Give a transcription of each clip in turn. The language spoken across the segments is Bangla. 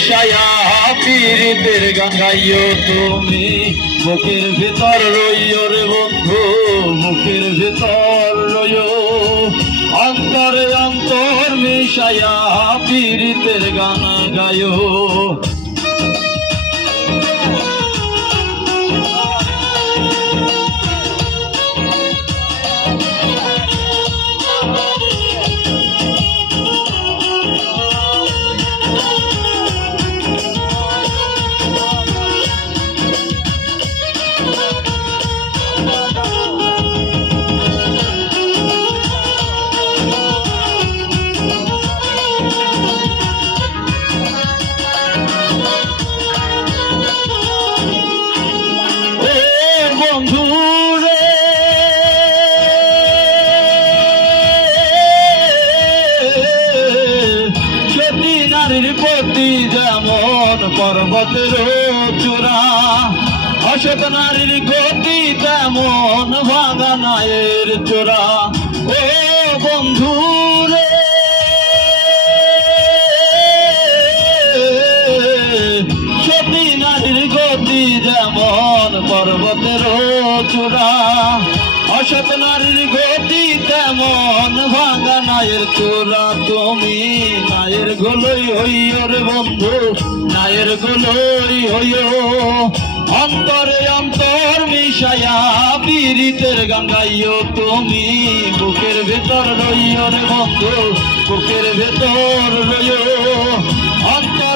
মিশায়া পীড়িতের গান গাইও তুমি। বুকের ভিতর রইও রে বন্ধু বুকের ভিতর রইও। অন্তরে অন্তর মিশায়া পীড়িতের গান গাইও। প্রতি যেমন পর্বতের চূড়া, অশোক নারীর গতি তেমন বাগানায়ের চূড়া। ও বন্ধু রে সতী নারীর গতি যেমন পর্বতের চূড়া অসত নারীর গতি তেমন ভাঙা নায়ের চূড়া। তুমি নায়ের গোলই হইও রে বন্ধু, নায়ের গোলই হইও। অন্তরে অন্তর মিশায়া পীড়িতের গান গাইও তুমি, বুকের ভেতর রইও বন্ধু, বুকের ভেতর রইও। অন্তর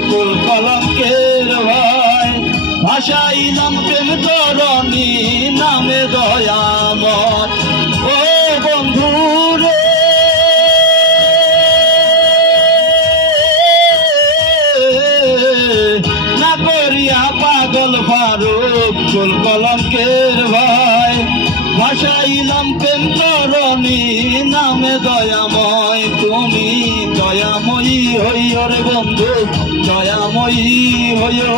পারো কুল কলঙ্কের ভয় ভাষাইলাম প্রেম তরণী নামে দয়ামত ও বন্ধু রে না করিয়া পাগল ফারুক, চুল কলঙ্কের ভাই ভাষাইলাম প্রেম করণী, নামে দয়াময়, তুমি দয়াময়ী হইও রে বন্ধু, দয়াময়ী হইও।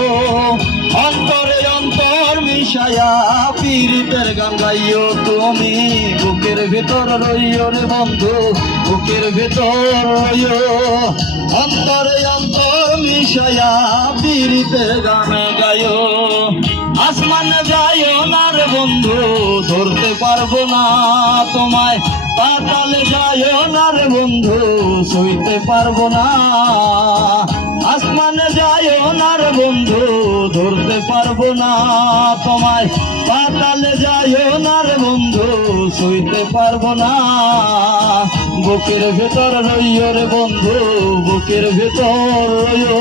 অন্তরে অন্তর মিশায়া পীড়িতের গান গাইও, তুমি বুকের ভেতর রইও বন্ধু, বুকের ভেতর রইও। অন্তরে অন্তর মিশায়া পীড়িতের গান গাইও। আসমানে যাইও না রে বন্ধু, ধরতে পারব না তোমায়। পাতালে যাইও না রে বন্ধু শুইতে পারব না। আসমানে যাইও না রে বন্ধু, ধরতে পারব না তোমায়। পাতালে না রে বন্ধু শুইতে পারব না। বুকের ভেতর রইও রে বন্ধু, বুকের ভেতর রইও।